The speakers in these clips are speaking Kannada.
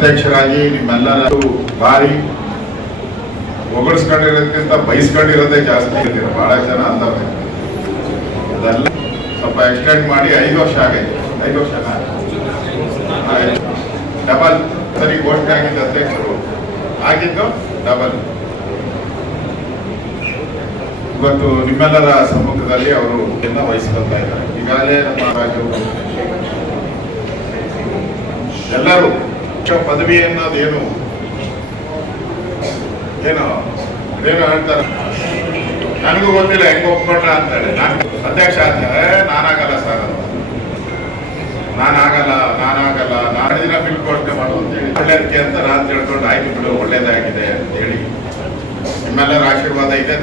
ಅಧ್ಯಕ್ಷರಾಗಿ ನಿಮ್ಮೆಲ್ಲರೂ ಬಾರಿ ಹೊಗಳಿಸ್ಕೊಂಡಿರೋದಕ್ಕಿಂತ ಬಯಸ್ಕೊಂಡಿರೋದೇ ಜಾಸ್ತಿ ಇರ್ತೀರ. ಬಹಳ ಜನ ಅಂದವ್ರೆ ಅದೆಲ್ಲ ಸ್ವಲ್ಪ ಎಕ್ಸ್ಟೆಂಡ್ ಮಾಡಿ 5 ವರ್ಷ ಆಗೈತೆ. 5 ವರ್ಷ ಡಬಲ್ ಸರಿ ಘೋಷಣೆ ಆಗಿದ್ದ ಅಧ್ಯಕ್ಷರು ಆಗಿದ್ದು ಡಬಲ್. ಇವತ್ತು ನಿಮ್ಮೆಲ್ಲರ ಸಮ್ಮುಖದಲ್ಲಿ ಅವರು ವಹಿಸ್ಕೊಳ್ತಾ ಇದ್ದಾರೆ. ಈಗಾಗಲೇ ನಮ್ಮ ರಾಜ್ಯವು ಎಲ್ಲರೂ ಪದವಿ ಅನ್ನೋದೇನು ಏನು ಹೇಳ್ತಾರೆ, ನನಗೂ ಗೊತ್ತಿಲ್ಲ ಹೆಂಗ ಒಪ್ಕೊಂಡ ಅಂತೇಳಿ. ನಾನು ಅಧ್ಯಕ್ಷ ಆದ್ಮೇಲೆ ನಾನಾಗಲ್ಲ ಸರ್, ನಾನಾಗಲ್ಲ ನಾಳೆ ದಿನ ಬಿಲ್ ಘೋಷಣೆ ಮಾಡು ಅಂತೇಳಿ ಒಳ್ಳೇದಕ್ಕೆ ಅಂತ ನಾನು ತಿಳ್ಕೊಂಡು ಆಯ್ತು ಬಿಡು ಒಳ್ಳೇದಾಗಿದೆ ಅಂತ ಹೇಳಿ ನಿಮ್ಮೆಲ್ಲರ ಆಶೀರ್ವಾದ ಇದೆ.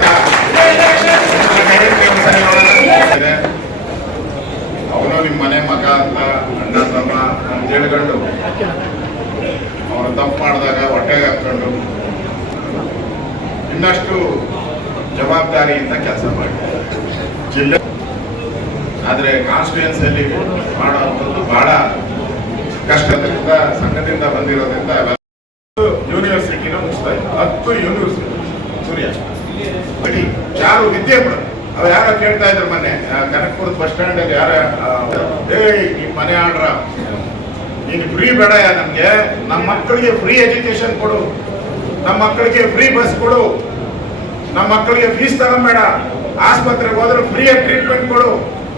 ಅವನು ನಿಮ್ಮ ಮನೆ ಮಗ ಅಂತ ಅಣ್ಣ ತಮ್ಮ ಅಂತ ಹೇಳ್ಕೊಂಡು ಅವನು ತಪ್ಪು ಮಾಡಿದಾಗ ಹೊಟ್ಟೆಗೆ ಹಾಕೊಂಡು ಇನ್ನಷ್ಟು ಜವಾಬ್ದಾರಿಯಿಂದ ಕೆಲಸ ಮಾಡಿದ್ದಾರೆ ಜಿಲ್ಲೆ. ಆದರೆ ಕಾನ್ಸ್ಟಿಟ್ಯೂನ್ಸಿಯಲ್ಲಿ ಮಾಡುವಂಥದ್ದು ಬಹಳ ಕಷ್ಟದಿಂದ ಸಂಘದಿಂದ ಬಂದಿರೋದ್ರಿಂದ ಯೂನಿವರ್ಸಿಟಿನ ಮುಗಿಸ್ತಾ ಇದ್ದಾರೆ. 10 ಯೂನಿವರ್ಸಿಟಿ ಸೂರ್ಯ ಯಾರು ವಿದ್ಯೆ ಕೊಡ ಅವ್ ಯಾರೋ ಕೇಳ್ತಾ ಇದ್ರು ಮೊನ್ನೆ ಕನಕಪುರದ ಬಸ್ ಸ್ಟ್ಯಾಂಡ್ ಅಲ್ಲಿ ಯಾರ ನಿಮ್ ಮನೆ ಆಡ್ರ ನೀನು ಫ್ರೀ ಬೇಡ, ನಮ್ಗೆ ನಮ್ಮ ಮಕ್ಕಳಿಗೆ ಫ್ರೀ ಎಜುಕೇಶನ್ ಕೊಡು, ನಮ್ಮ ಮಕ್ಕಳಿಗೆ ಫ್ರೀ ಬಸ್ ಕೊಡು, ನಮ್ಮ ಮಕ್ಕಳಿಗೆ ಫೀಸ್ ತಗೊಂಬೇಡ, ಆಸ್ಪತ್ರೆಗೆ ಹೋದ್ರೆ ಫ್ರೀಯಾಗಿ ಟ್ರೀಟ್ಮೆಂಟ್ ಕೊಡು,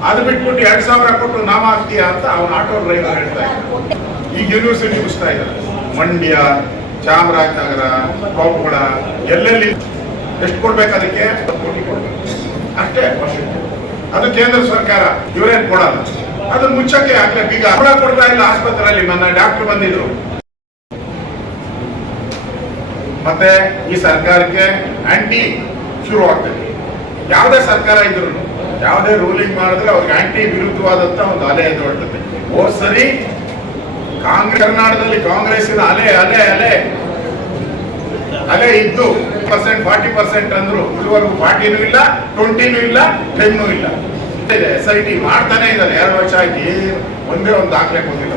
ಅದು ಬಿಟ್ಬಿಟ್ಟು 2,000 ಕೊಟ್ಟು ನಾಮ ಆಗ್ತೀಯಾ ಅಂತ ಅವನ ಆಟೋ ಡ್ರೈವರ್ ಹೇಳ್ತಾ ಇದ್ದಾರೆ. ಈಗ ಯೂನಿವರ್ಸಿಟಿ ಮುಗಿಸ್ತಾ ಇದ್ದಾರೆ. ಮಂಡ್ಯ, ಚಾಮರಾಜನಗರ, ಕೊಪ್ಪಳ ಎಲ್ಲೆಲ್ಲಿ ಎಷ್ಟು ಕೊಡ್ಬೇಕು ಅದಕ್ಕೆ 10 ಕೋಟಿ ಕೊಡ್ಬೇಕು ಅಷ್ಟೇ ವರ್ಷಕ್ಕೆ. ಅದು ಕೇಂದ್ರ ಸರ್ಕಾರ ಇವರೇನು ಕೊಡಲ್ಲ. ಅದು ಮುಚ್ಚಕ್ಕೆ ಆಗ್ಲೇ ಬೀಗ ಕೊಡ್ತಾ ಇಲ್ಲ. ಆಸ್ಪತ್ರೆಯಲ್ಲಿ ನನ್ನ ಡಾಕ್ಟರ್ ಬಂದಿದ್ರು. ಮತ್ತೆ ಈ ಸರ್ಕಾರಕ್ಕೆ ಆಂಟಿ ಶುರು ಆಗ್ತದೆ. ಯಾವುದೇ ಸರ್ಕಾರ ಇದ್ರು ಯಾವುದೇ ರೂಲಿಂಗ್ ಮಾಡಿದ್ರೆ ಅವ್ರಿಗೆ ಆಂಟಿ ವಿರುದ್ಧವಾದಂತ ಒಂದು ಅಲೆ ಎದುರುತ್ತದೆ. ಹೋದ್ ಸರಿ ಕರ್ನಾಟಕದಲ್ಲಿ ಕಾಂಗ್ರೆಸ್ಸಿನ ಅಲೆ ಅಲೆ ಅಲೆ ಅಲೆ ಇದ್ದು 40% ಅಂದ್ರು. ಇದುವರೆಗೂ 40ನೂ ಇಲ್ಲ, 20ನೂ ಇಲ್ಲ, 10ನೂ ಇಲ್ಲ. SIT ಮಾಡ್ತಾನೆ ಇದ್ದಾರೆ. 2 ವರ್ಷ ಆಗಿ ಒಂದೇ ಒಂದು ದಾಖಲೆ ಕೊಟ್ಟಿಲ್ಲ.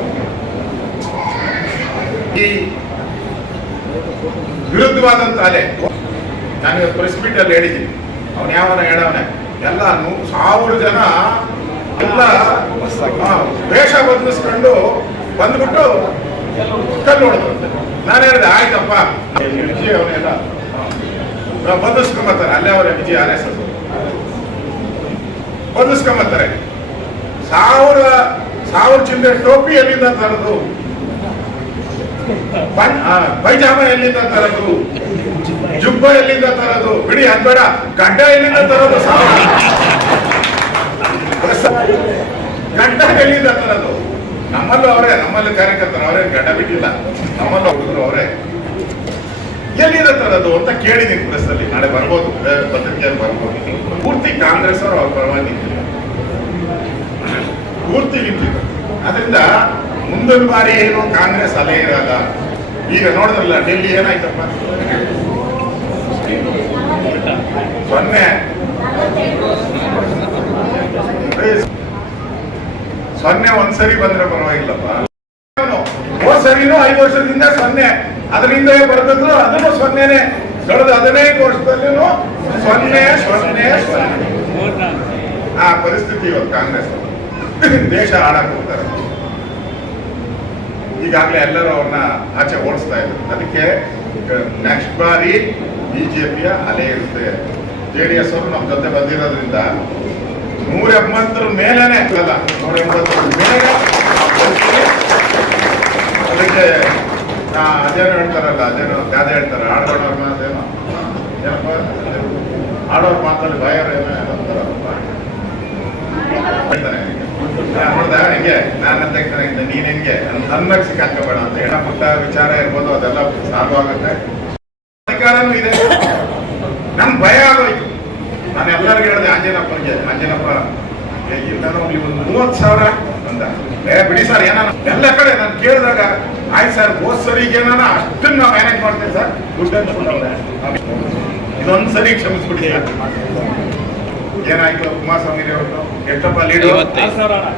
ಈ ವಿರುದ್ಧವಾದಂತ ಅಲೆ ನಾನು ಪ್ರೆಸ್ ಮೀಟ್ ಅಲ್ಲಿ ಹೇಳಿದ್ದೀನಿ. ಅವನು ಯಾವನ ಹೇಳವನೆ ಎಲ್ಲ 1,000 ಜನ ಎಲ್ಲ ವೇಷ ಬದಲಿಸ್ಕೊಂಡು ಬಂದ್ಬಿಟ್ಟು ಕಲ್ಲು ಹೊಡೆದಂತೆ. ನಾನು ಹೇಳಿದೆ ಆಯ್ತಪ್ಪ ವಿಜಯ್ ಅವನೆಲ್ಲ ಬದಲಿಸ್ಕೊಂಬತ್ತಾರೆ. ಅಲ್ಲೇ ಅವರೇ ವಿಜಯ್ RSS ಬದಲಿಸ್ಕೊಂಬತ್ತಾರೆ. 1,000 ಚಿಲ್ಲರೆ ಟೋಪಿ ಎಲ್ಲಿಂದ ತರದು, ಪೈಜಾಮ ಎಲ್ಲಿಂದ ತರದು, ಜುಬ್ಬ ಎಲ್ಲಿಂದ ತರದು, ಬಿಡಿ ಅದ್ಬೇಡ, ಗಡ್ಡ ಎಲ್ಲಿಂದ ತರೋದು, ಗಡ್ಡ ಎಲ್ಲಿಂದ ತರದು. ನಮ್ಮಲ್ಲೂ ಅವರೇ, ನಮ್ಮಲ್ಲಿ ಕಾರ್ಯಕರ್ತರು ಅವರೇ, ಗಡ್ಡ ಬಿಟ್ಟಿಲ್ಲ. ನಮ್ಮಲ್ಲೂ ಹುಡುಗರು ಅವರೇ. ಎಲ್ಲಿಂದ ತರದು ಅಂತ ಕೇಳಿದೀನಿ ಪ್ರೆಸ್ ಅಲ್ಲಿ. ನಾಳೆ ಬರ್ಬೋದು, ಪತ್ರಿಕೆಯಲ್ಲಿ ಬರ್ಬೋದು. ಪೂರ್ತಿ ಕಾಂಗ್ರೆಸ್ ಅವರು ಅವ್ರ ಪರವಾಗಿ ನಿಂತಿಲ್ಲ, ಪೂರ್ತಿ ನಿಂತಿಲ್ಲ. ಅದರಿಂದ ಮುಂದಿನ ಬಾರಿ ಏನು ಕಾಂಗ್ರೆಸ್ ಅಲೆ ಇರಲ್ಲ. ಈಗ ನೋಡಿದ್ರಲ್ಲ ಡೆಲ್ಲಿ ಏನಾಯ್ತಪ್ಪ, 0 ಒಂದ್ಸರಿ ಬಂದ್ರೆ ಪರವಾಗಿಲ್ಲಪ್ಪ. ಹೋದ್ ಸರಿನೂ 5 ವರ್ಷದಿಂದ 0, ಅದರಿಂದ ಬರ್ಬೇಕು ಅದನ್ನು 0ನೇ ಕಳೆದ 15 ವರ್ಷದಲ್ಲೂ 0. ಆ ಪರಿಸ್ಥಿತಿ ಇವತ್ತು ಕಾಂಗ್ರೆಸ್ ದೇಶ ಹಾಳಾಗಿ ಹೋಗ್ತಾರೆ. ಈಗಾಗಲೇ ಎಲ್ಲರೂ ಅವ್ರನ್ನ ಆಚೆ ಓಡಿಸ್ತಾ ಇದ್ದಾರೆ. ಅದಕ್ಕೆ ನೆಕ್ಸ್ಟ್ ಬಾರಿ ಬಿಜೆಪಿಯ ಅಲೆ ಇರುತ್ತೆ. JDS ಅವರು ನಮ್ಮ ಜೊತೆ ಬಂದಿರೋದ್ರಿಂದ 180 ಮೇಲೇನೆ ಅಲ್ಲ, 180 ಮೇಲೆ. ಅದಕ್ಕೆ ಅದೇನು ಹೇಳ್ತಾರಲ್ಲ, ಅದೇನು ಗಾದೆ ಹೇಳ್ತಾರೆ, ಆಡೋರ್ ಮಾತೇನೋ ಏನಪ್ಪ, ಆಡೋರ್ ಮಾತಲ್ಲಿ ಬಾಯರ್ ಏನಂತಾರಪ್ಪ ಹೇಳ್ತಾನೆ. ನೋಡ್ದ ಹೆಂಗೆ ನಾನು ಅಧ್ಯಕ್ಷನ ನೀನ್ ಹೆಂಗೆ ನನ್ನಕ್ಕೆ ಸಿಕ್ಕಾಕಬೇಡ ಅಂತ ಹೇಳ ಪುಟ್ಟ ವಿಚಾರ ಇರ್ಬೋದು, ಅದೆಲ್ಲ ಸಾಲ್ವ್ ಆಗುತ್ತೆ. ಅಧಿಕಾರನೂ ಇದೆ. ನಮ್ಗೆ ಭಯ ಆಗೋಯ್ತು. ನಾನು ಎಲ್ಲರಿಗೂ ಹೇಳಿದೆ ಆಂಜನಪ್ಪನಿಗೆ, ಆಂಜನಪ್ಪ ಎಲ್ಲಾನು ನೀವು 30,000 ಅಂದ. ಬಿಡಿ ಸರ್ ಏನಾನ ಎಲ್ಲ ಕಡೆ ನಾನು ಕೇಳಿದಾಗ ಆಯ್ತು ಸರ್ ಹೋದ್ ಸರಿಗೆ ಏನಾನ ಅಷ್ಟನ್ನ ನಾವು ಮ್ಯಾನೇಜ್ ಮಾಡ್ತೇವೆ ಸರ್, ದುಡ್ಡು ಅನ್ಸ್ಕೊಂಡವ್ರೆ, ಇದೊಂದು ಸರಿ ಕ್ಷಮಿಸ್ಬಿಡಿ. ಏನಾಯ್ತು ಕುಮಾರಸ್ವಾಮಿ ಅವರು ಎಷ್ಟಪ್ಪ ಲೀಡು? 6,000.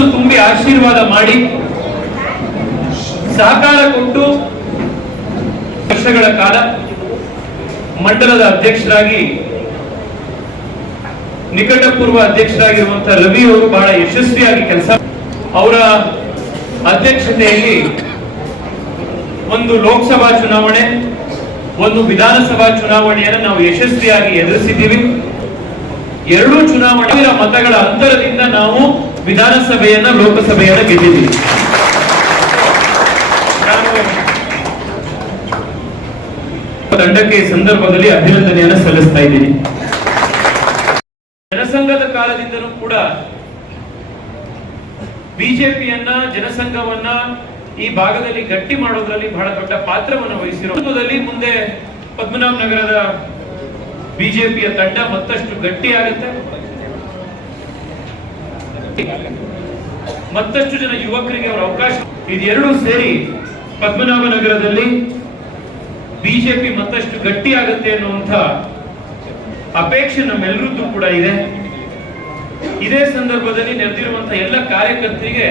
ಮನಸ್ಸು ತುಂಬಿ ಆಶೀರ್ವಾದ ಮಾಡಿ ಸಹಕಾರ ಕೊಟ್ಟು ವರ್ಷಗಳ ಕಾಲ ಮಂಡಲದ ಅಧ್ಯಕ್ಷರಾಗಿ ನಿಕಟಪೂರ್ವ ಅಧ್ಯಕ್ಷರಾಗಿರುವಂತಹ ರವಿ ಅವರು ಬಹಳ ಯಶಸ್ವಿಯಾಗಿ ಕೆಲಸ ಅವರ ಅಧ್ಯಕ್ಷತೆಯಲ್ಲಿ ಒಂದು ಲೋಕಸಭಾ ಚುನಾವಣೆ ಒಂದು ವಿಧಾನಸಭಾ ಚುನಾವಣೆಯನ್ನು ನಾವು ಯಶಸ್ವಿಯಾಗಿ ಎದುರಿಸಿದ್ದೀವಿ. ಎರಡೂ ಚುನಾವಣೆಯ ಮತಗಳ ಅಂತರದಿಂದ ನಾವು ವಿಧಾನಸಭೆಯನ್ನ ಲೋಕಸಭೆಯನ್ನ ಗೆದ್ದಿದ್ದೀವಿ. ನಾನು ತಂಡಕ್ಕೆ ಈ ಸಂದರ್ಭದಲ್ಲಿ ಅಭಿನಂದನೆಯನ್ನು ಸಲ್ಲಿಸ್ತಾ ಇದ್ದೀನಿ. ಜನಸಂಘದ ಕಾಲದಿಂದಲೂ ಕೂಡ ಬಿಜೆಪಿಯನ್ನ ಜನಸಂಘವನ್ನ ಈ ಭಾಗದಲ್ಲಿ ಗಟ್ಟಿ ಮಾಡೋದ್ರಲ್ಲಿ ಬಹಳ ದೊಡ್ಡ ಪಾತ್ರವನ್ನು ವಹಿಸಿರೋದ್ರಲ್ಲಿ ಮುಂದೆ ಪದ್ಮನಾಭ ನಗರದ ಬಿಜೆಪಿಯ ತಂಡ ಮತ್ತಷ್ಟು ಗಟ್ಟಿಯಾಗುತ್ತೆ. ಮತ್ತಷ್ಟು ಜನ ಯುವಕರಿಗೆ ಅವರ ಅವಕಾಶ ಇದೆರಡೂ ಸೇರಿ ಪದ್ಮನಾಭ ನಗರದಲ್ಲಿ ಬಿಜೆಪಿ ಮತ್ತಷ್ಟು ಗಟ್ಟಿಯಾಗುತ್ತೆ ಅನ್ನುವಂಥ ಅಪೇಕ್ಷೆ ನಮ್ಮೆಲ್ಲರದ್ದು ಕೂಡ ಇದೆ. ಇದೇ ಸಂದರ್ಭದಲ್ಲಿ ನೆರೆದಿರುವಂತಹ ಎಲ್ಲ ಕಾರ್ಯಕರ್ತರಿಗೆ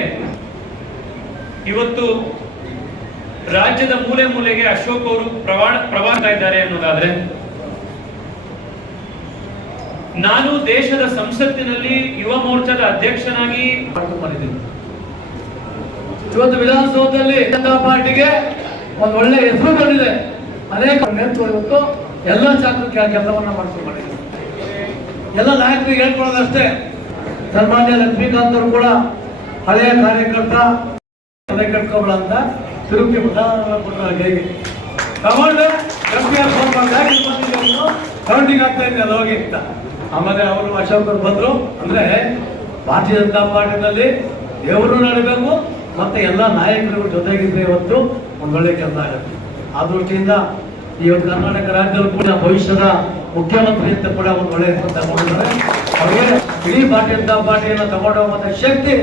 ಇವತ್ತು ರಾಜ್ಯದ ಮೂಲೆ ಮೂಲೆಗೆ ಅಶೋಕ್ ಅವರು ಪ್ರವಾಸ ಇದ್ದಾರೆ ಅನ್ನೋದಾದ್ರೆ, ನಾನು ದೇಶದ ಸಂಸತ್ತಿನಲ್ಲಿ ಯುವ ಮೋರ್ಚಾದ ಅಧ್ಯಕ್ಷನಾಗಿ ಮಾಡಿದ್ದೇನೆ. ಇವತ್ತು ವಿಧಾನಸೌಧದಲ್ಲಿ ಜನತಾ ಪಾರ್ಟಿಗೆ ಒಂದು ಒಳ್ಳೆ ಹೆಸರು ಬಂದಿದೆ. ಅನೇಕ ನೇತೃತ್ವ ಇವತ್ತು ಎಲ್ಲ ಚಾಕೃತಿಯ ಕೆಲಸವನ್ನ ಮಾಡಿದ್ದಾರೆ. ಎಲ್ಲ ನಾಯಕರಿಗೆ ಹೇಳ್ಕೊಳ್ಳೋದಷ್ಟೇ, ಸನ್ಮಾನ್ಯ ಲಕ್ಷ್ಮೀಕಾಂತ್ ಅವರು ಕೂಡ ಹಳೆಯ ಕಾರ್ಯಕರ್ತ ತಲೆ ಕಟ್ಕೋಬೇಡ ಅಂತ ತಿರುಗಿ ಕೈಗೆ ತಗೊಂಡು ಕೌಂಟಿಂಗ್ ಆಗ್ತಾ ಇದ್ದೆ ಅದು ಹೋಗಿ ಅಂತ. ಆಮೇಲೆ ಅವರು ಅಶೋಕ್ ಅವರು ಬಂದ್ರು. ಅಂದ್ರೆ ಭಾರತೀಯ ಜನತಾ ಪಾರ್ಟಿನಲ್ಲಿ ದೇವರು ನಡೀಬೇಕು ಮತ್ತೆ ಎಲ್ಲ ನಾಯಕರು ಜೊತೆಗಿದ್ರೆ ಇವತ್ತು ಒಂದೊಳ್ಳೆ ಕೆಲಸ ಆಗುತ್ತೆ. ಆ ದೃಷ್ಟಿಯಿಂದ ಇವತ್ತು ಕರ್ನಾಟಕ ರಾಜ್ಯದಲ್ಲೂ ಕೂಡ ಭವಿಷ್ಯದ ಮುಖ್ಯಮಂತ್ರಿ ಅಂತ ಕೂಡ ಒಂದು ಒಳ್ಳೆ ಹೆಸರು ತಗೊಂಡಿದ್ದಾರೆ. ಅವರಿಗೆ ಇಡೀ ಭಾರತೀಯ ಜನತಾ ಪಾರ್ಟಿಯನ್ನು ತಗೊಂಡೋಗುವಂತ ಶಕ್ತಿ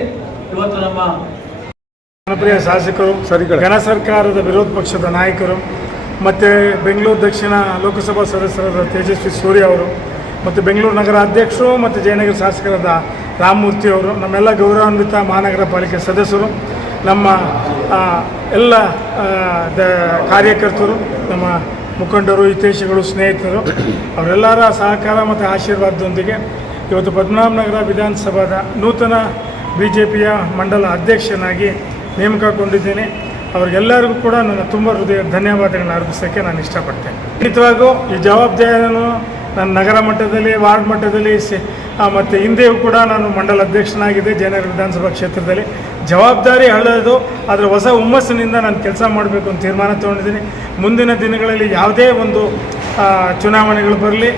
ಇವತ್ತು ನಮ್ಮ ಜನಪ್ರಿಯ ಶಾಸಕರು, ಘನ ಸರ್ಕಾರದ ವಿರೋಧ ಪಕ್ಷದ ನಾಯಕರು ಮತ್ತು ಬೆಂಗಳೂರು ದಕ್ಷಿಣ ಲೋಕಸಭಾ ಸದಸ್ಯರಾದ ತೇಜಸ್ವಿ ಸೂರ್ಯ ಅವರು ಮತ್ತು ಬೆಂಗಳೂರು ನಗರ ಅಧ್ಯಕ್ಷರು ಮತ್ತು ಜಯನಗರ ಶಾಸಕರಾದ ರಾಮಮೂರ್ತಿ ಅವರು, ನಮ್ಮೆಲ್ಲ ಗೌರವಾನ್ವಿತ ಮಹಾನಗರ ಪಾಲಿಕೆ ಸದಸ್ಯರು, ನಮ್ಮ ಎಲ್ಲ ಕಾರ್ಯಕರ್ತರು, ನಮ್ಮ ಮುಖಂಡರು, ಹಿತೈಷಿಗಳು, ಸ್ನೇಹಿತರು ಅವರೆಲ್ಲರ ಸಹಕಾರ ಮತ್ತು ಆಶೀರ್ವಾದದೊಂದಿಗೆ ಇವತ್ತು ಪದ್ಮನಾಭನಗರ ವಿಧಾನಸಭಾದ ನೂತನ ಬಿಜೆಪಿಯ ಮಂಡಲ ಅಧ್ಯಕ್ಷನಾಗಿ ನೇಮಕಗೊಂಡಿದ್ದೇನೆ. ಅವ್ರಿಗೆಲ್ಲರಿಗೂ ಕೂಡ ನನ್ನ ತುಂಬ ಹೃದಯ ಧನ್ಯವಾದಗಳನ್ನ ಅರ್ಪಿಸೋಕ್ಕೆ ನಾನು ಇಷ್ಟಪಡ್ತೇನೆ. ಖಂಡಿತವಾಗೂ ಈ ಜವಾಬ್ದಾರಿಯನ್ನು ನನ್ನ ನಗರ ಮಟ್ಟದಲ್ಲಿ, ವಾರ್ಡ್ ಮಟ್ಟದಲ್ಲಿ ಮತ್ತು ಹಿಂದೆಯೂ ಕೂಡ ನಾನು ಮಂಡಲ ಅಧ್ಯಕ್ಷನಾಗಿದ್ದೆ ಜಯನಗರ ವಿಧಾನಸಭಾ ಕ್ಷೇತ್ರದಲ್ಲಿ. ಜವಾಬ್ದಾರಿ ಹಳೆದು ಅದರ ಹೊಸ ಹುಮ್ಮಸ್ಸಿನಿಂದ ನಾನು ಕೆಲಸ ಮಾಡಬೇಕು ಅಂತ ತೀರ್ಮಾನ ತೊಗೊಂಡಿದ್ದೀನಿ. ಮುಂದಿನ ದಿನಗಳಲ್ಲಿ ಯಾವುದೇ ಒಂದು ಚುನಾವಣೆಗಳು ಬರಲಿ,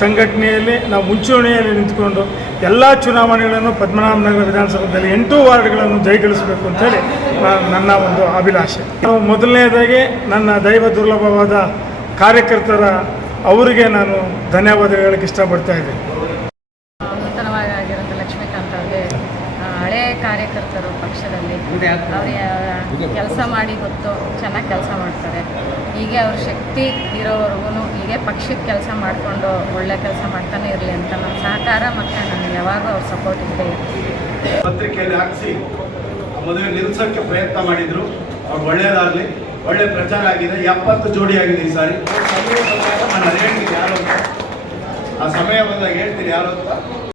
ಸಂಘಟನೆಯಲ್ಲಿ ನಾವು ಮುಂಚೂಣಿಯಲ್ಲಿ ನಿಂತ್ಕೊಂಡು ಎಲ್ಲ ಚುನಾವಣೆಗಳನ್ನು ಪದ್ಮನಾಭನಗರ ವಿಧಾನಸಭೆಯಲ್ಲಿ 8 ವಾರ್ಡ್ಗಳನ್ನು ಜಯಗಳಿಸಬೇಕು ಅಂತೇಳಿ ನನ್ನ ಒಂದು ಅಭಿಲಾಷೆ. ಮೊದಲನೇದಾಗಿ ನನ್ನ ದೈವ ದುರ್ಲಭವಾದ ಕಾರ್ಯಕರ್ತರ ಅವರಿಗೆ ನಾನು ಧನ್ಯವಾದ ಹೇಳಕ್ಕೆ ಇಷ್ಟಪಡ್ತಾ ಇದ್ದೀನಿ. ನೂತನವಾಗಿರುವಂಥ ಲಕ್ಷ್ಮೀಕಾಂತ್ ಅವ್ರಿಗೆ ಹಳೆ ಕಾರ್ಯಕರ್ತರು ಪಕ್ಷದಲ್ಲಿ ಅವ್ರಿಗೆ ಕೆಲಸ ಮಾಡಿ ಗೊತ್ತು, ಚೆನ್ನಾಗಿ ಕೆಲಸ ಮಾಡ್ತಾರೆ. ಹೀಗೆ ಅವ್ರ ಶಕ್ತಿ ಇರೋವರೆಗೂ ಹೀಗೆ ಪಕ್ಷದ ಕೆಲಸ ಮಾಡಿಕೊಂಡು ಒಳ್ಳೆ ಕೆಲಸ ಮಾಡ್ತಾನೆ ಇರಲಿ ಅಂತ ನನ್ನ ಸಹಕಾರ ಮತ್ತು ನನಗೆ ಯಾವಾಗೂ ಅವ್ರ ಸಪೋರ್ಟ್ ಇದೆ. ಪತ್ರಿಕೆಯಲ್ಲಿ ಹಾಕಿಸಿ ಮದುವೆ ನಿಲ್ಲಿಸೋಕ್ಕೆ ಪ್ರಯತ್ನ ಮಾಡಿದ್ರು. ಅವ್ರು ಒಳ್ಳೆಯದಾಗಲಿ, ಒಳ್ಳೆ ಪ್ರಚಾರ ಆಗಿದೆ. 70 ಜೋಡಿ ಆಗಿದೆ ಈ ಸಾರಿ. ನಾನು ಹೇಳ್ತೀನಿ ಯಾರು ಅಂತ, ಆ ಸಮಯ ಬಂದಾಗ ಹೇಳ್ತೀನಿ ಯಾರು ಅಂತ.